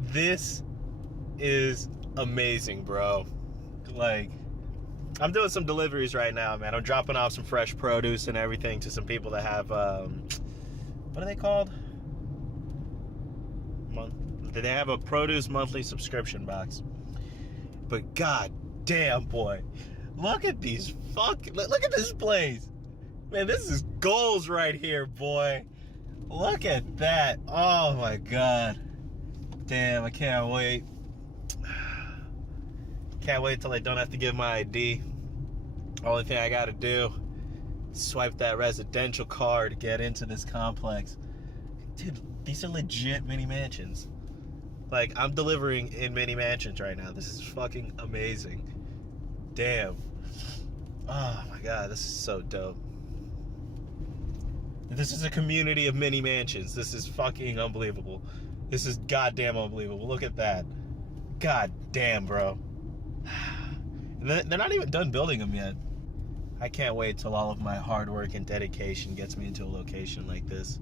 This is amazing, bro. Like, I'm doing some deliveries right now, man. I'm dropping off some fresh produce and everything to some people that have, what are they called? They have a produce monthly subscription box. But god damn, boy. Look at these look at this place. Man, this is goals right here, boy. Look at that. Oh my god. Damn, I can't wait. Can't wait till I don't have to give my ID. Only thing I gotta do is swipe that residential card to get into this complex. Dude, these are legit mini mansions. Like, I'm delivering in mini mansions right now. This is fucking amazing. Damn. Oh my god, this is so dope. This is a community of mini mansions. This is fucking unbelievable. This is goddamn unbelievable. Look at that. God damn, bro. They're not even done building them yet. I can't wait till all of my hard work and dedication gets me into a location like this.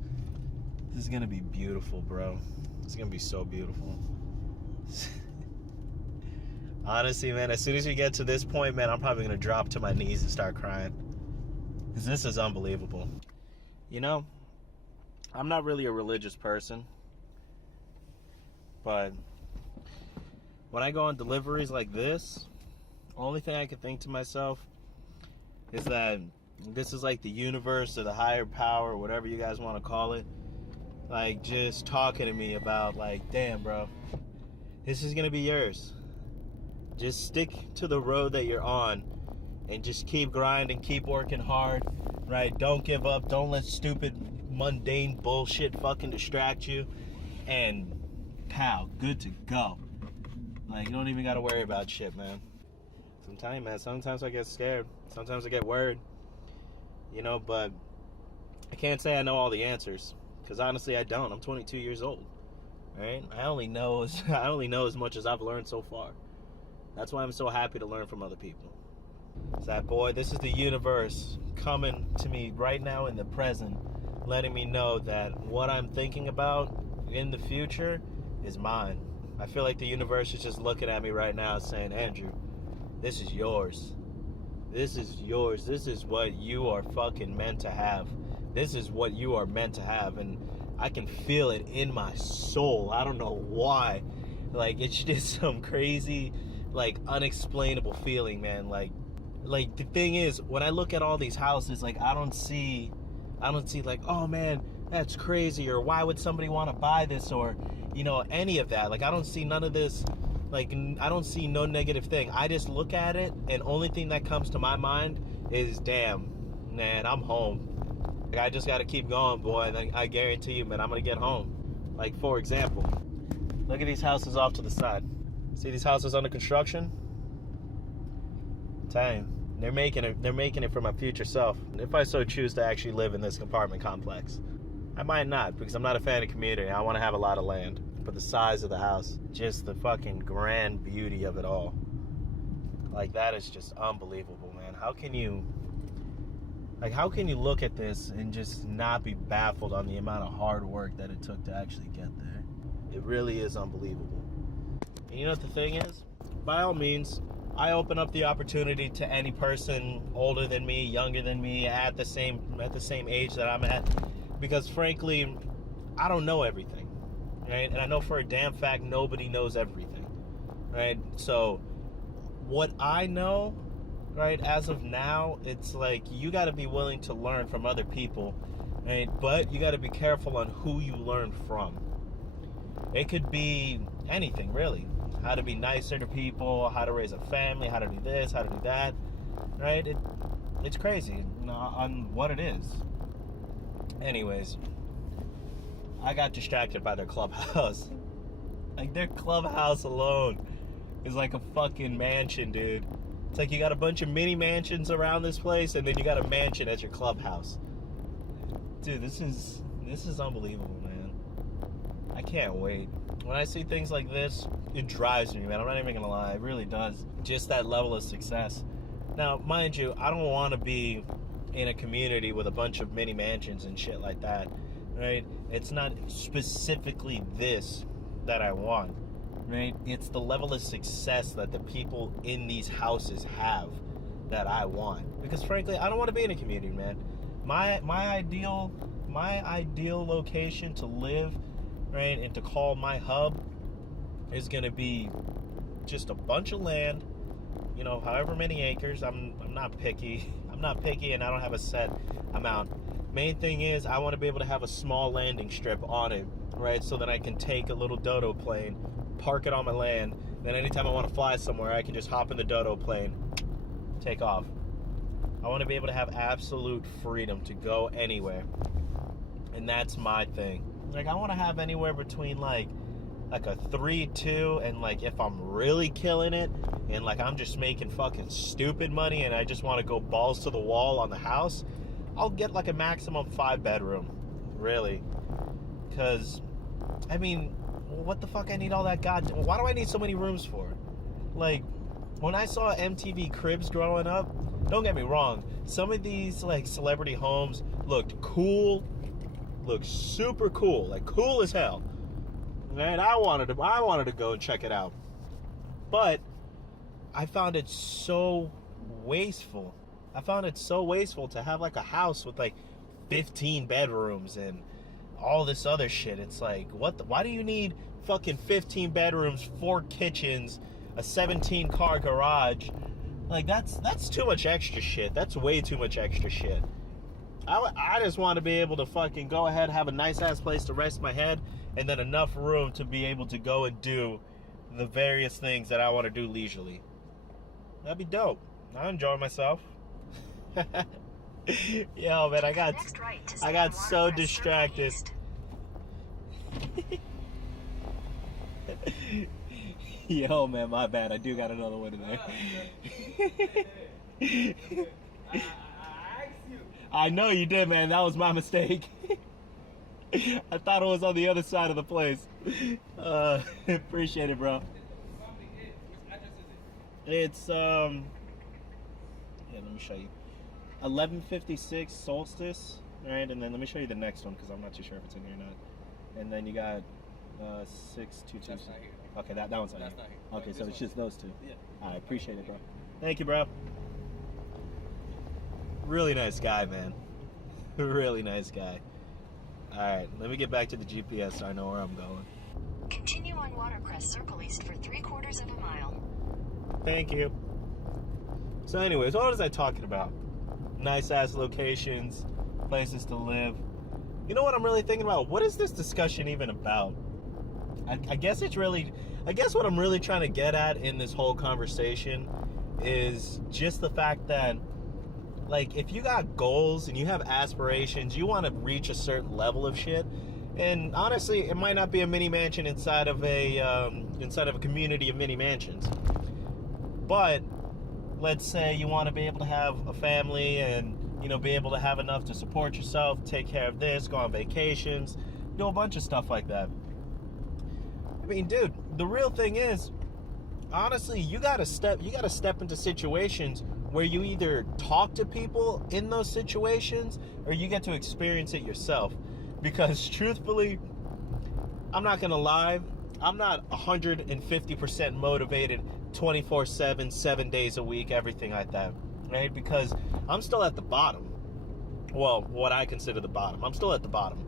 This is gonna be beautiful, bro. It's gonna be so beautiful. Honestly, man, as soon as we get to this point, man, I'm probably gonna drop to my knees and start crying. Because this is unbelievable. You know, I'm not really a religious person, but when I go on deliveries like this, the only thing I can think to myself is that this is like the universe or the higher power, or whatever you guys want to call it, like just talking to me about, like, damn, bro, this is gonna be yours. Just stick to the road that you're on and just keep grinding, keep working hard, right? Don't give up. Don't let stupid, mundane bullshit fucking distract you. And, pal, good to go. Like, you don't even gotta worry about shit, man. I'm telling you, man, sometimes I get scared. Sometimes I get worried. You know, but I can't say I know all the answers. Because honestly, I don't. I'm 22 years old. Right? I only know as much as I've learned so far. That's why I'm so happy to learn from other people. It's that, boy, this is the universe coming to me right now in the present, letting me know that what I'm thinking about in the future is mine. I feel like the universe is just looking at me right now saying, Andrew, this is yours. This is yours. This is what you are fucking meant to have. This is what you are meant to have. And I can feel it in my soul. I don't know why. Like, it's just some crazy, like, unexplainable feeling, man. Like the thing is, when I look at all these houses, like, I don't see like, oh man, that's crazy, or why would somebody want to buy this, or, you know, any of that. Like, I don't see none of this. Like, I don't see no negative thing. I just look at it, and only thing that comes to my mind is, damn, man, I'm home. Like, I just got to keep going, boy, and I guarantee you, man, I'm going to get home. Like, for example, look at these houses off to the side. See these houses under construction? Time. They're making it for my future self. If I so choose to actually live in this apartment complex. I might not, because I'm not a fan of community. I want to have a lot of land. But the size of the house, just the fucking grand beauty of it all. Like, that is just unbelievable, man. How can you look at this and just not be baffled on the amount of hard work that it took to actually get there? It really is unbelievable. And you know what the thing is? By all means, I open up the opportunity to any person older than me, younger than me, at the same age that I'm at, because frankly, I don't know everything, right? And I know for a damn fact nobody knows everything, right? So what I know, right, as of now, it's like you got to be willing to learn from other people, right? But you got to be careful on who you learn from. It could be anything, really. How to be nicer to people, how to raise a family, how to do this, how to do that, right? It's crazy on what it is. Anyways, I got distracted by their clubhouse. Like, their clubhouse alone is like a fucking mansion, dude. It's like you got a bunch of mini mansions around this place, and then you got a mansion as your clubhouse. Dude, this is unbelievable, man. I can't wait. When I see things like this, it drives me, man. I'm not even gonna lie. It really does. Just that level of success. Now, mind you, I don't want to be in a community with a bunch of mini mansions and shit like that, right? It's not specifically this that I want, right? It's the level of success that the people in these houses have that I want. Because frankly, I don't want to be in a community, man. My ideal location to live, right, and to call my hub is going to be just a bunch of land, you know, however many acres. I'm not picky. I'm not picky, and I don't have a set amount. Main thing is I want to be able to have a small landing strip on it, right, so that I can take a little dodo plane, park it on my land, then anytime I want to fly somewhere, I can just hop in the dodo plane, take off. I want to be able to have absolute freedom to go anywhere, and that's my thing. Like, I want to have anywhere between like a 3-2, and like if I'm really killing it and like I'm just making fucking stupid money and I just want to go balls to the wall on the house, I'll get like a maximum 5-bedroom, really. Because, I mean, what the fuck I need all that goddamn... Why do I need so many rooms for? Like, when I saw MTV Cribs growing up, don't get me wrong, some of these like celebrity homes looked cool, looked super cool, like cool as hell. And I wanted to go and check it out. But I found it so wasteful. I found it so wasteful to have like a house with like 15 bedrooms and all this other shit. It's like, why do you need fucking 15 bedrooms, 4 kitchens, a 17-car garage? Like, that's too much extra shit. That's way too much extra shit. I just want to be able to fucking go ahead, have a nice-ass place to rest my head, and then enough room to be able to go and do the various things that I want to do leisurely. That'd be dope. I enjoy myself. Yo, man, I got so distracted. Yo, man, my bad. I do got another one in there. I know you did, man. That was my mistake. I thought it was on the other side of the place. Appreciate it, bro. It's yeah, let me show you. 1156 Solstice, right? And then let me show you the next one because I'm not too sure if it's in here or not. And then you got 622. Okay, that one's not here. Okay, so it's just those two. Yeah. I appreciate it, bro. Thank you, bro. Really nice guy, man. Really nice guy. Alright, let me get back to the GPS so I know where I'm going. Continue on Watercress Circle East for 3/4 of a mile. Thank you. So anyways, what was I talking about? Nice ass locations, places to live. You know what I'm really thinking about? What is this discussion even about? I guess what I'm really trying to get at in this whole conversation is just the fact that, like, if you got goals and you have aspirations, you want to reach a certain level of shit. And honestly, it might not be a mini mansion inside of a community of mini mansions. But let's say you want to be able to have a family and, you know, be able to have enough to support yourself, take care of this, go on vacations, do a bunch of stuff like that. I mean, dude, the real thing is, honestly, you gotta step into situations where you either talk to people in those situations or you get to experience it yourself. Because truthfully, I'm not gonna lie, I'm not 150% motivated 24/7, 7 days a week, everything like that, right? Because I'm still at the bottom. Well, what I consider the bottom. I'm still at the bottom,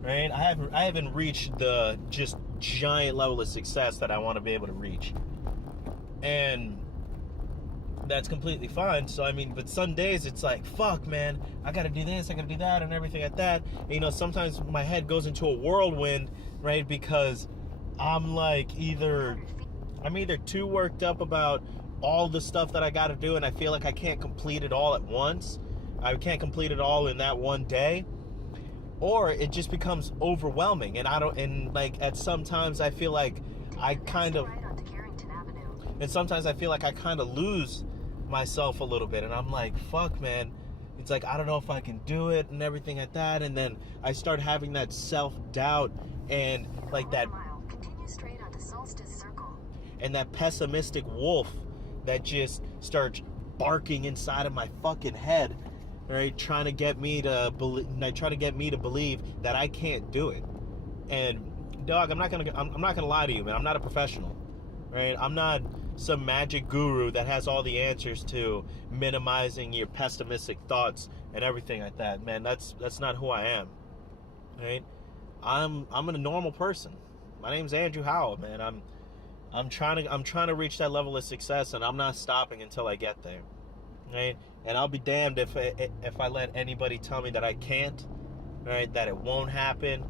right? I haven't reached the just giant level of success that I want to be able to reach. And that's completely fine. So, I mean, but some days it's like, fuck, man, I gotta do this, I gotta do that, and everything like that. And, you know, sometimes my head goes into a whirlwind, right? Because I'm like, I'm either too worked up about all the stuff that I gotta do, and I feel like I can't complete it all at once. I can't complete it all in that one day. Or it just becomes overwhelming, and like at sometimes I feel like I kind of lose myself a little bit, and I'm like, fuck, man, it's like I don't know if I can do it and everything like that. And then I start having that self-doubt and like that, continue straight onto Solstice Circle, and that pessimistic wolf that just starts barking inside of my fucking head, right, try to get me to believe that I can't do it. And dog, I'm not gonna lie to you, man. I'm not a professional, right? I'm not some magic guru that has all the answers to minimizing your pessimistic thoughts and everything like that, man. That's not who I am, right? I'm a normal person. My name's Andrew Howl, man. I'm trying to reach that level of success, and I'm not stopping until I get there, right? And I'll be damned if I let anybody tell me that I can't, right? That it won't happen,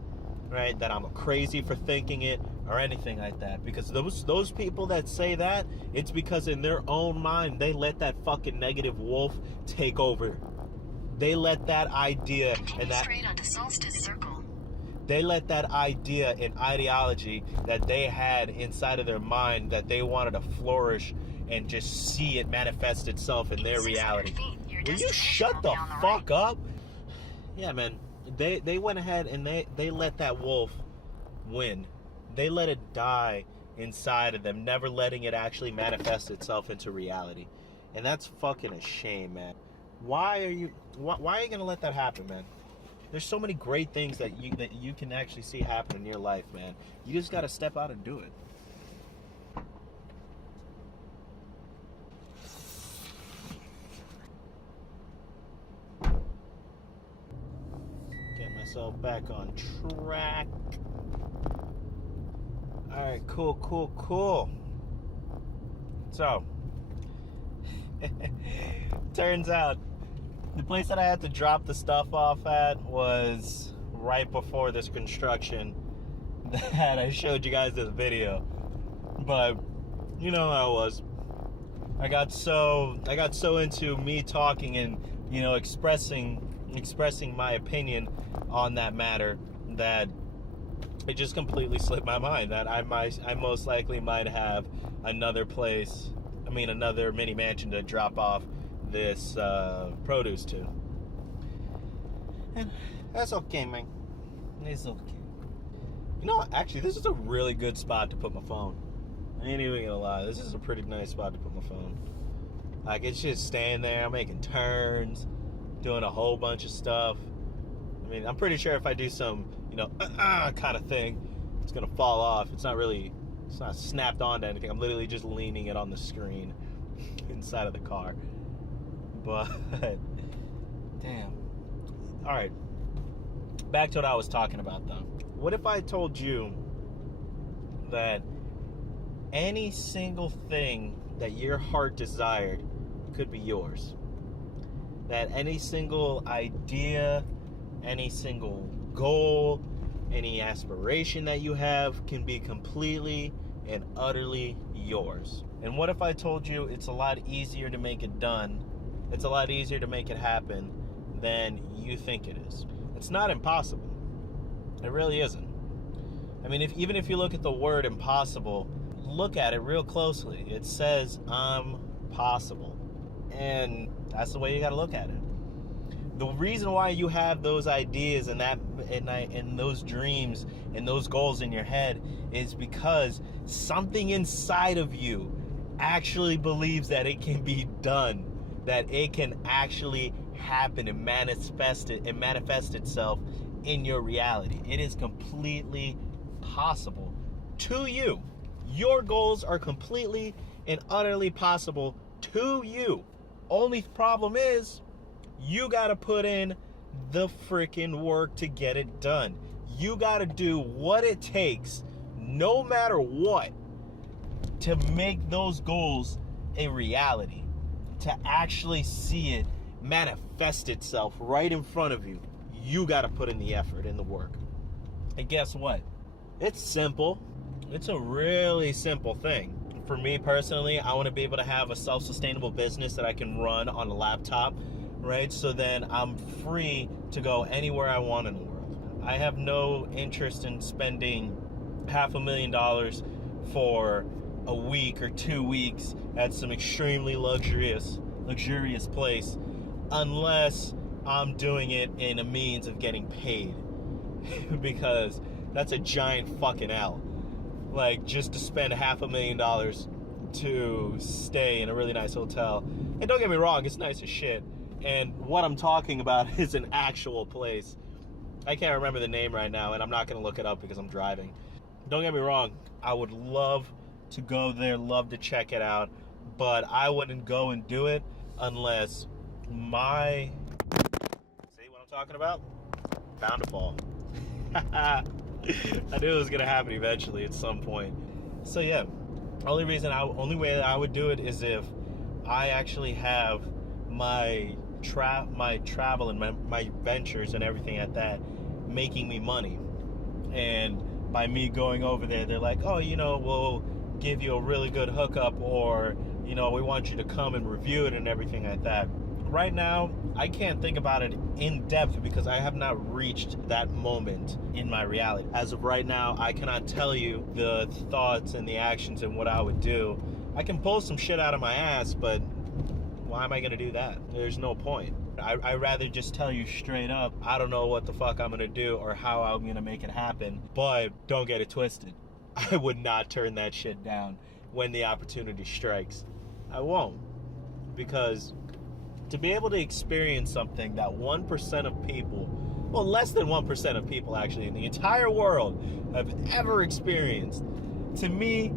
right? That I'm crazy for thinking it or anything like that. Because those people that say that, it's because in their own mind they let that fucking negative wolf take over. They let that idea and that straight onto Solstice Circle. They let that idea and ideology that they had inside of their mind that they wanted to flourish and just see it manifest itself in their reality. Will you shut the fuck up? Yeah, man. They went ahead and they let that wolf win. They let it die inside of them, never letting it actually manifest itself into reality. And that's fucking a shame, man. Why are you gonna let that happen, man? There's so many great things that you can actually see happen in your life, man. You just gotta step out and do it. Get myself back on track. Alright, cool. So, turns out the place that I had to drop the stuff off at was right before this construction that I showed you guys in the video. But you know how it was. I got so into me talking and, you know, expressing my opinion on that matter that it just completely slipped my mind that I most likely might have another mini mansion to drop off this produce to. And that's okay, man. It's okay. You know, actually, this is a really good spot to put my phone. I ain't even gonna lie. This is a pretty nice spot to put my phone. Like, it's just staying there, making turns, doing a whole bunch of stuff. I mean, I'm pretty sure if I do some, you know, kind of thing, it's gonna fall off. It's not snapped onto anything. I'm literally just leaning it on the screen inside of the car. But damn. All right, back to what I was talking about though. What if I told you that any single thing that your heart desired could be yours? That any single idea, any single goal, any aspiration that you have can be completely and utterly yours? And what if I told you it's a lot easier to make it done, it's a lot easier to make it happen than you think it is? It's not impossible. It really isn't. I mean, even if you look at the word impossible, look at it real closely. It says I'm possible. And that's the way you got to look at it. The reason why you have those ideas and those dreams and those goals in your head is because something inside of you actually believes that it can be done, that it can actually happen and manifest itself in your reality. It is completely possible to you. Your goals are completely and utterly possible to you. Only problem is you got to put in the freaking work to get it done. You got to do what it takes, no matter what, to make those goals a reality, to actually see it manifest itself right in front of you. You got to put in the effort and the work. And guess what? It's simple. It's a really simple thing. For me personally, I want to be able to have a self-sustainable business that I can run on a laptop, right? So then I'm free to go anywhere I want in the world. I have no interest in spending $500,000 for a week or 2 weeks at some extremely luxurious place unless I'm doing it in a means of getting paid. Because that's a giant fucking L. Like, just to spend $500,000 to stay in a really nice hotel. And don't get me wrong, it's nice as shit. And what I'm talking about is an actual place. I can't remember the name right now, and I'm not going to look it up because I'm driving. don't get me wrong, I would love to go there, love to check it out, but I wouldn't go and do it unless my... See what I'm talking about? Bound to fall. I knew it was gonna happen eventually at some point. So yeah, only way I would do it is if I actually have my travel and my ventures and everything like that making me money. And by me going over there, they're like, oh, we'll give you a really good hookup, or, we want you to come and review it and everything like that. Right now, I can't think about it in depth because I have not reached that moment in my reality. As of right now, I cannot tell you the thoughts and the actions and what I would do. I can pull some shit out of my ass, but why am I going to do that? There's no point. I'd rather just tell you straight up, I don't know what the fuck I'm going to do or how I'm going to make it happen, but don't get it twisted. I would not turn that shit down when the opportunity strikes. I won't. Because to be able to experience something that 1% of people, well, less than 1% of people actually in the entire world have ever experienced, to me,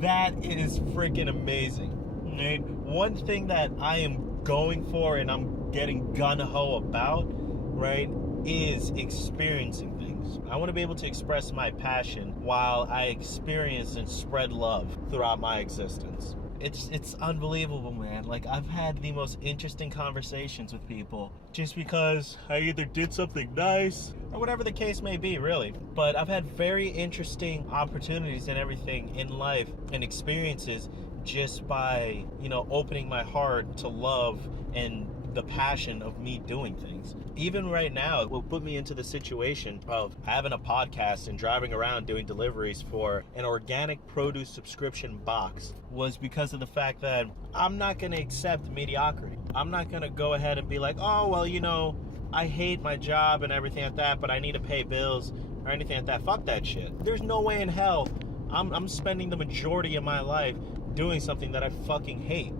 that is freaking amazing. Right? One thing that I am going for and I'm getting gun-ho about, right, is experiencing things. I want to be able to express my passion while I experience and spread love throughout my existence. It's unbelievable, man. Like, I've had the most interesting conversations with people just because I either did something nice or whatever the case may be, really. But I've had very interesting opportunities and everything in life and experiences just by, opening my heart to love and the passion of me doing things. Even right now, it will put me into the situation of having a podcast and driving around doing deliveries for an organic produce subscription box was because of the fact that I'm not going to accept mediocrity. I'm not going to go ahead and be like, oh, well, I hate my job and everything like that, but I need to pay bills or anything like that. Fuck that shit. There's no way in hell I'm spending the majority of my life doing something that I fucking hate.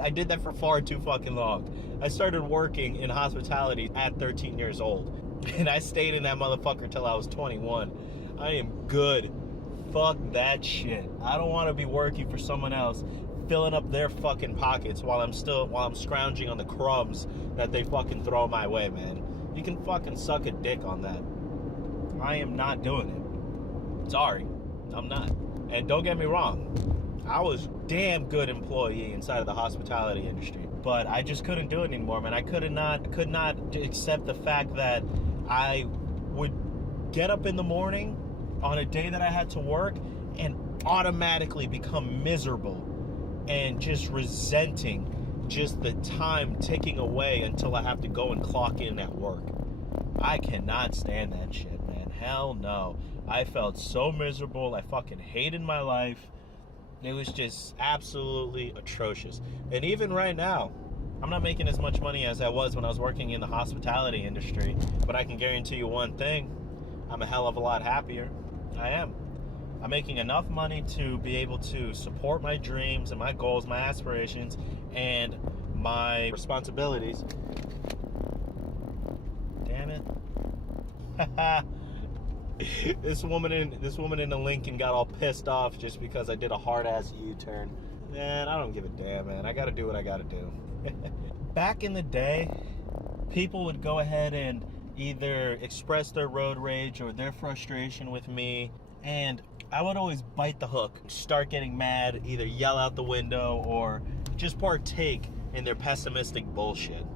I did that for far too fucking long. I started working in hospitality at 13 years old. And I stayed in that motherfucker till I was 21. I am good. Fuck that shit. I don't want to be working for someone else, filling up their fucking pockets while I'm scrounging on the crumbs that they fucking throw my way, man. You can fucking suck a dick on that. I am not doing it. Sorry. I'm not. And don't get me wrong, I was a damn good employee inside of the hospitality industry, but I just couldn't do it anymore, man. I could not accept the fact that I would get up in the morning on a day that I had to work and automatically become miserable and just resenting just the time ticking away until I have to go and clock in at work. I cannot stand that shit, man. Hell no. I felt so miserable. I fucking hated my life. It was just absolutely atrocious. And even right now, I'm not making as much money as I was when I was working in the hospitality industry. But I can guarantee you one thing. I'm a hell of a lot happier. I am. I'm making enough money to be able to support my dreams and my goals, my aspirations, and my responsibilities. Damn it. This woman in the Lincoln got all pissed off just because I did a hard-ass U-turn. Man, I don't give a damn, man. I gotta do what I gotta do. Back in the day, people would go ahead and either express their road rage or their frustration with me, and I would always bite the hook, start getting mad, either yell out the window or just partake in their pessimistic bullshit.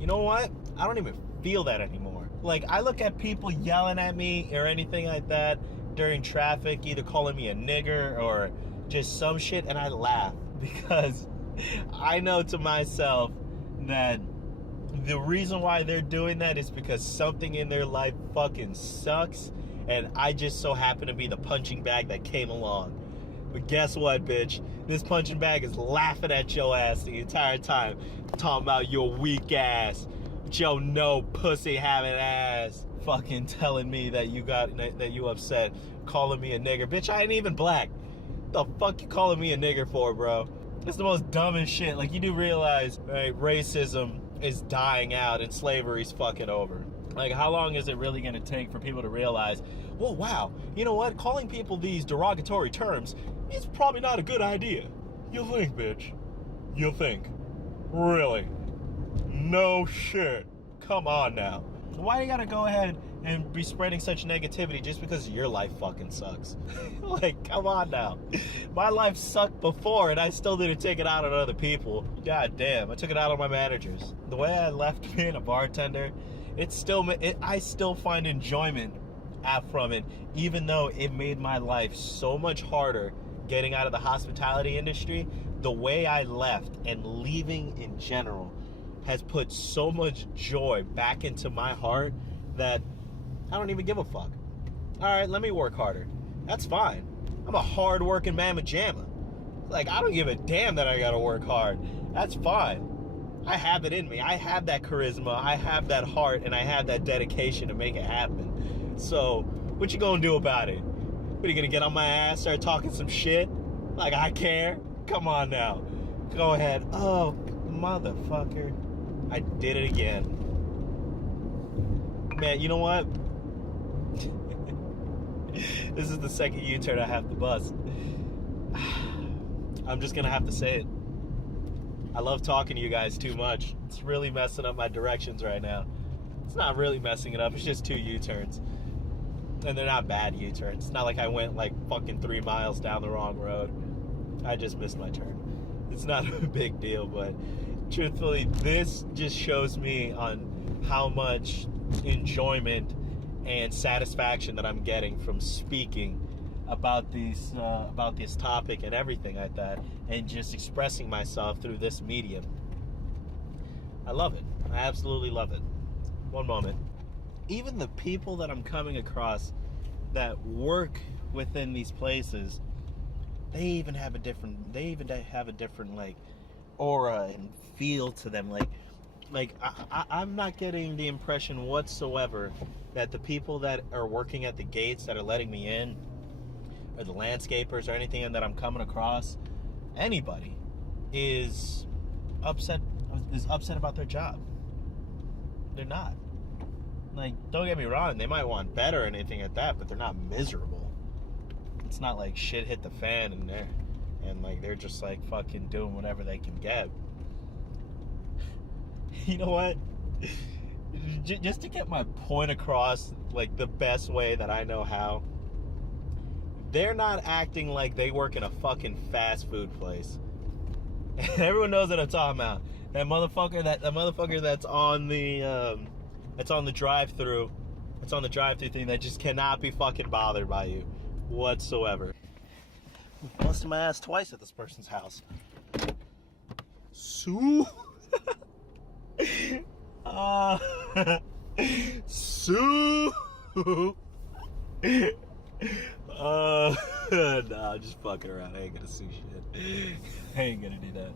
You know what? I don't even feel that anymore. Like, I look at people yelling at me or anything like that during traffic, either calling me a nigger or just some shit, and I laugh because I know to myself that the reason why they're doing that is because something in their life fucking sucks, and I just so happen to be the punching bag that came along. But guess what, bitch? This punching bag is laughing at your ass the entire time, talking about your weak ass, your no pussy having ass, fucking telling me that you upset, calling me a nigger. Bitch, I ain't even black. The fuck you calling me a nigger for, bro? It's the most dumbest shit. Like, you do realize, right, racism is dying out and slavery's fucking over. Like, how long is it really going to take for people to realize, well, wow, you know what? Calling people these derogatory terms is probably not a good idea. You think, bitch. You think. Really? No shit. Come on now. Why you gotta go ahead and be spreading such negativity just because your life fucking sucks? Like, come on now. My life sucked before and I still didn't take it out on other people. God damn, I took it out on my managers. The way I left being a bartender, I still find enjoyment from it, even though it made my life so much harder getting out of the hospitality industry. The way I left and leaving in general has put so much joy back into my heart that I don't even give a fuck. All right, let me work harder. That's fine. I'm a hard-working mamma jamma. Like, I don't give a damn that I gotta work hard. That's fine. I have it in me. I have that charisma. I have that heart, and I have that dedication to make it happen. So, what you gonna do about it? What, are you gonna get on my ass, start talking some shit? Like, I care? Come on now. Go ahead. Oh, motherfucker. I did it again. Man, you know what? This is the second U-turn I have to bust. I'm just gonna have to say it. I love talking to you guys too much. It's really messing up my directions right now. It's not really messing it up. It's just 2 U-turns. And they're not bad U-turns. It's not like I went like fucking 3 miles down the wrong road. I just missed my turn. It's not a big deal, but truthfully, this just shows me on how much enjoyment and satisfaction that I'm getting from speaking about this topic and everything like that, and just expressing myself through this medium. I love it. I absolutely love it. One moment. Even the people that I'm coming across that work within these places, they even have a different like aura and feel to them. Like I'm not getting the impression whatsoever that the people that are working at the gates that are letting me in, or the landscapers or anything that I'm coming across, anybody is upset about their job. They're not. Like, don't get me wrong, they might want better or anything like that, but they're not miserable. It's not like shit hit the fan and like they're just like fucking doing whatever they can get. You know what? Just to get my point across like the best way that I know how, they're not acting like they work in a fucking fast food place. And everyone knows what I'm talking about. That motherfucker that's on the drive-through. It's on the drive-through thing that just cannot be fucking bothered by you whatsoever. I'm busting my ass twice at this person's house. Sue. Sue. Nah, I'm just fucking around. I ain't gonna sue shit. I ain't gonna do that.